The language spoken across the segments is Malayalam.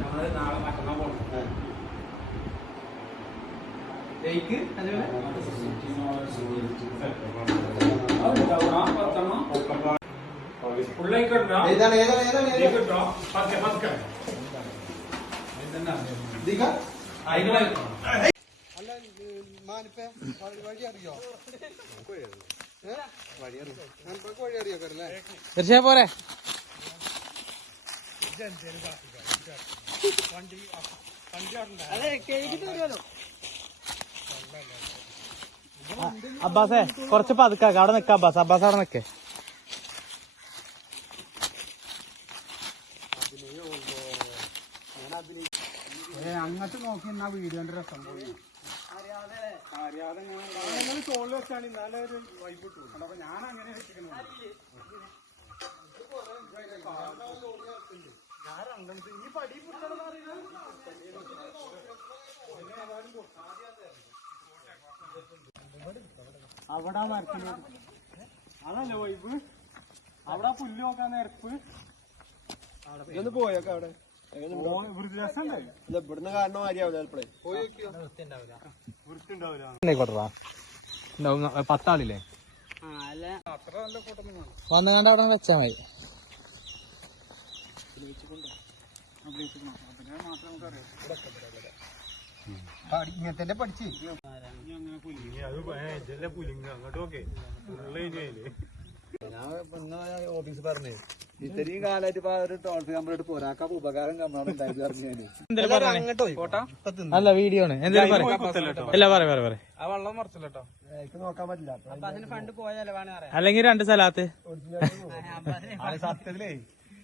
നമ്മൾ നാളെ മറ്റന്നാൾ പോകണം ഏതാണ്? ഏതാണ്? ഏതാണ്? ഏതാണ്? ഇതിക്കിട്ടോ പതുക്കെ പതുക്കെ. അല്ല മാനിപ്പ വഴി അറിയോ? വഴി അറിയോ മാനിപ്പക്ക് വഴി അറിയോ അല്ലേ തീർച്ചയായും പോരെ അബ്ബാസേ കുറച്ച് പതുക്കാക്ക അവിടെ നിക്ക അബ്ബാസ് അബ്ബാസ് അവിടെ നിക്കേ അങ്ങോട്ട് നോക്കി എന്നാ വീഡിയോന്റെ രസം പോയി. അറിയാതെ തോളിൽ വെച്ചാണ് ഇന്നാലെ ഒരു വൈബ് കിട്ടും അപ്പൊ ഞാൻ അങ്ങനെ വെച്ചിരിക്കുന്നത് അവിടെ മരത്തിനോട് അതല്ലേ വൈബ് അവിടെ പുല്ല് നോക്കാൻ നേരപ്പ്. ഇതൊന്ന് പോയൊക്കെ അവിടെ. ഇവിടുന്ന് കാരണം ചിലപ്പോഴേ ഉണ്ടാവില്ല പത്താളില്ലേ? വന്നുകൊണ്ട് അവിടെ വെച്ചാ മതി. ഇങ്ങനത്തെ പഠിച്ച്. ഓഫീസ് പറഞ്ഞു. ഇത്രയും കാലമായിട്ട് ഇപ്പൊ ഒരു ടോൾ ഫ്രീ നമ്മളോട് പോരാക്ക ഉപകാരം ഉണ്ടായി പറഞ്ഞു? അല്ല വീഡിയോ ആണ്. എന്തായാലും പറയാം. ഇല്ല പറയാം പറയാം പറയാം. ആ വെള്ളം മറച്ചില്ലട്ടോ നോക്കാൻ പറ്റില്ല. അല്ലെങ്കിൽ രണ്ട് സ്ഥലത്ത് സത്യത്തിലേ.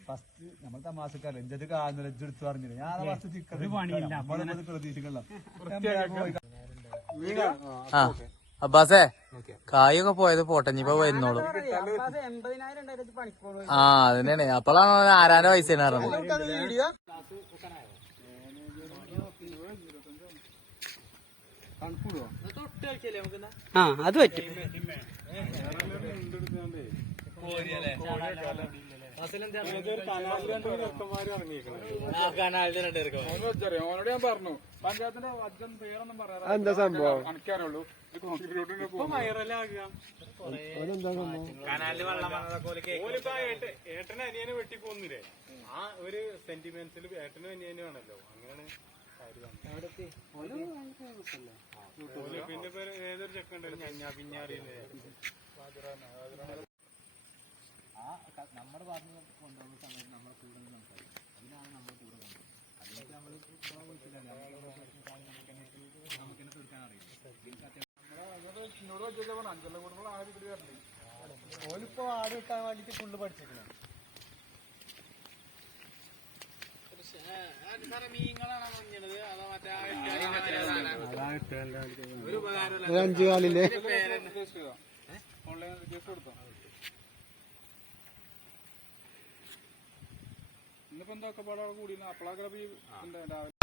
ഫസ്റ്റ് നമ്മൾ തമാശക്കാരല്ല? എന്റെ കാണുന്നില്ല എടുത്ത് പറഞ്ഞില്ല? ഞാൻ ഫസ്റ്റ് ചിക്കൻ. അബ്ബാസേ കായൊക്കെ പോയത് പോട്ടെ ഇനിയിപ്പോ വരുന്നോളൂ ആ അതന്നെയാണ്. അപ്പോഴാണ് ആരാന്റെ പൈസ ആ അത് പറ്റും. ഓനോട് ഞാൻ പറഞ്ഞു പഞ്ചായത്തിന്റെ അധികം പേരൊന്നും പറയാറില്ല എന്താ സംഭവം? എനിക്കറിയുള്ളൂ ഏട്ടന് അനിയനെ വെട്ടി പോന്നില്ലേ ആ ഒരു സെന്റിമെന്റ്സിൽ ഏട്ടനും അനിയനും ആണല്ലോ. അങ്ങനെയാണ് കാര്യം വന്നത്. ഓൽ പിന്നെ ഏതൊരു ചെക്കുണ്ടല്ലോ ഞാൻ പിന്നെ അറിയില്ലേ? നമ്മുടെ ഭാഗത്ത് കൊണ്ടുപോകുന്ന സമയത്ത് നമ്മൾ കൂടെ നിന്ന് സംസാരിക്കും. അതിനാണ് നമ്മൾ കൂടെ വന്നത്. അതിനൊക്കെ നമ്മൾ നമുക്ക് തന്നെ തീർക്കാൻ അറിയില്ല. ആ ഒരു ഓലിപ്പോ ആട് കിട്ടാൻ വേണ്ടിട്ട് ഫുള്ള് പഠിച്ചിരിക്കണം. അഞ്ചു കാലില്ലേ? ഓൺലൈൻ കൊടുത്തോ? ഇന്നിപ്പോ എന്തൊക്കെ പാടാ കൂടി അപ്പളാക്കളെ രാവിലെ.